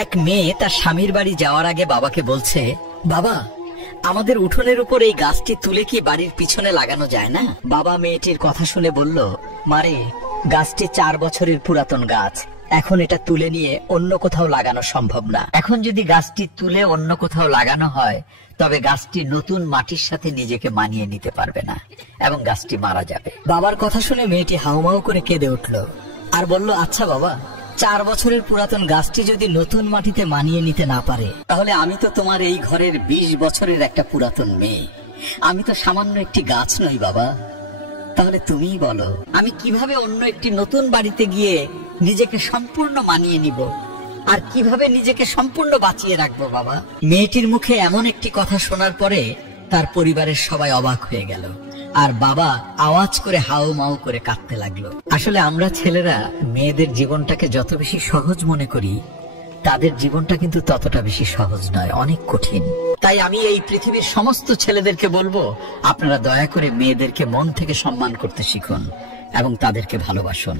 এক মেয়ে তার স্বামীর বাড়ি যাওয়ার আগে বাবাকে বলছে, বাবা, আমাদের উঠোনের উপর এই গাছটি তুলে কি বাড়ির পিছনে লাগানো যায় না? বাবা মেয়েটির কথা শুনে বলল, মারে, গাছটি 4 বছরের পুরাতন গাছ, এখন এটা তুলে নিয়ে অন্য কোথাও লাগানো সম্ভব না। এখন যদি গাছটি তুলে অন্য কোথাও লাগানো হয়, তবে গাছটি নতুন মাটির সাথে নিজেকে মানিয়ে নিতে পারবে না এবং গাছটি মারা যাবে। বাবার কথা শুনে মেয়েটি হাউমাউ করে কেঁদে উঠল আর বলল, আচ্ছা বাবা, 4 বছরের পুরাতন গাছটি যদি নতুন মাটিতে মানিয়ে নিতে না পারে, তাহলে আমি তো তোমার এই ঘরের 20 বছরের একটা পুরাতন মেয়ে, আমি তো সামান্য একটি গাছ নই বাবা। তাহলে তুমিই বলো, আমি কিভাবে অন্য একটি নতুন বাড়িতে গিয়ে নিজেকে সম্পূর্ণ মানিয়ে নিব আর কিভাবে নিজেকে সম্পূর্ণ বাঁচিয়ে রাখবো বাবা? মেয়েটির মুখে এমন একটি কথা শোনার পরে তার পরিবারের সবাই অবাক হয়ে গেল আর বাবা আওয়াজ করে হাউ মাউ করে কাঁদতে লাগলো। আসলে আমরা ছেলেরা মেয়েদের জীবনটাকে যত বেশি সহজ মনে করি, তাদের জীবনটা কিন্তু ততটা বেশি সহজ নয়, অনেক কঠিন। তাই আমি এই পৃথিবীর সমস্ত ছেলেদেরকে বলবো, আপনারা দয়া করে মেয়েদেরকে মন থেকে সম্মান করতে শিখুন এবং তাদেরকে ভালোবাসুন।